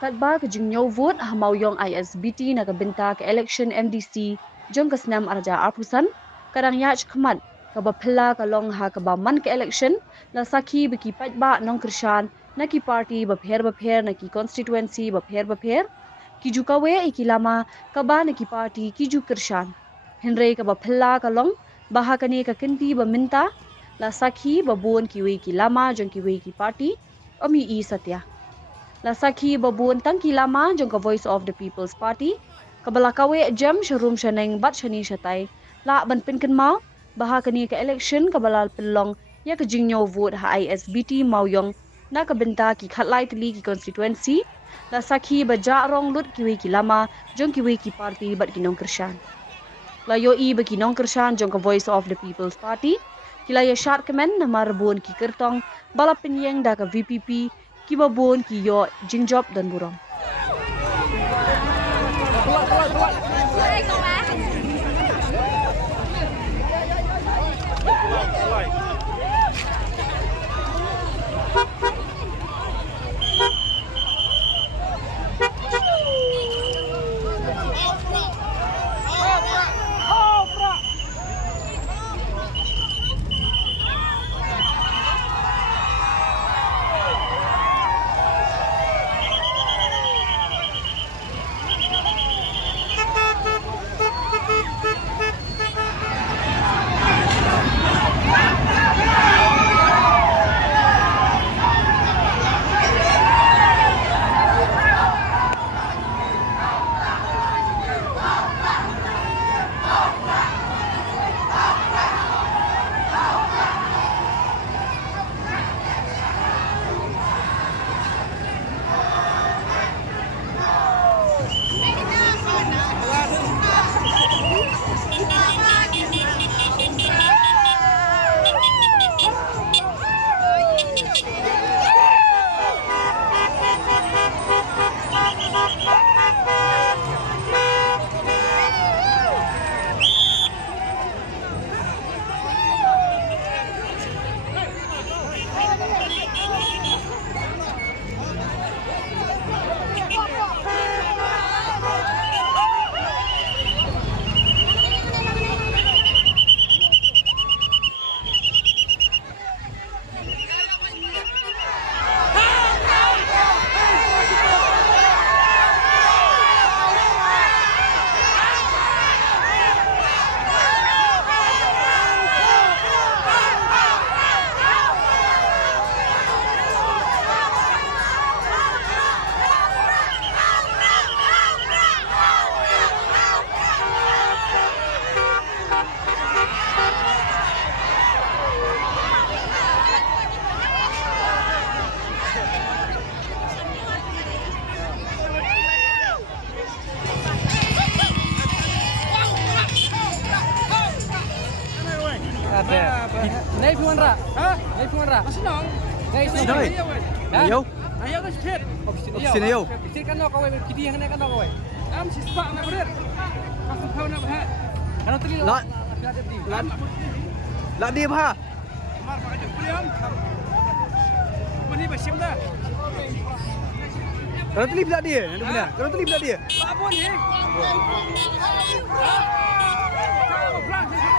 Katba ke jingnyau vote ha Mawiong Isbt na kabinta ke election MDC jong kasnam arja arpusan kadang yach khamat ka bapilla ka long ha ka ba man ke election la sakhi biki patba nong krishan na ki party bapher na ki constituency bapher ki jukawe ikilama ka ba na ki party ki ju krishan henre ka bapilla ka long bahakane ka kinti baminta la sakhi babon kiwe ki lama jong kiwe ki party ami I satya la sakhi babun tangki lama jong ka Voice of the People's Party kabala Kaweh Jem sharum shaneng bat shani shatai la ban pinken mau bahakani ka election kabala pelong ya ka jingnyau vote ha ISBT Mawiong na ka benta ki khatlai tli ki constituency la sakhi baja rong lut kiwe ki lama jong kiwe ki party bat kinong krishan la yo I ba kinong krishan jong ka Voice of the People's Party kila ya shat kemen na marbon ki kertong bala penyeng da ka VPP ki babon ki yo jingjob dan burong. Nay phuan ra. Ha? Nay phuan ra. Asinong. Nay Doi. Ayo. Ayo ka sipit. Sini ayo. Sipit kan kau kiti yang nak kan kau. Am sispa nak berer. Pasal kau nak bah. Kalau tadi Lah. Lah dia bah. Mar pakai kuliam. Mani basim dah. Kalau teli pula dia, nak benar. Kalau teli pula dia. Apa ni? Kau pelan sini.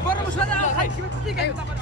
Baru sudah hai kita tiga kita dapat.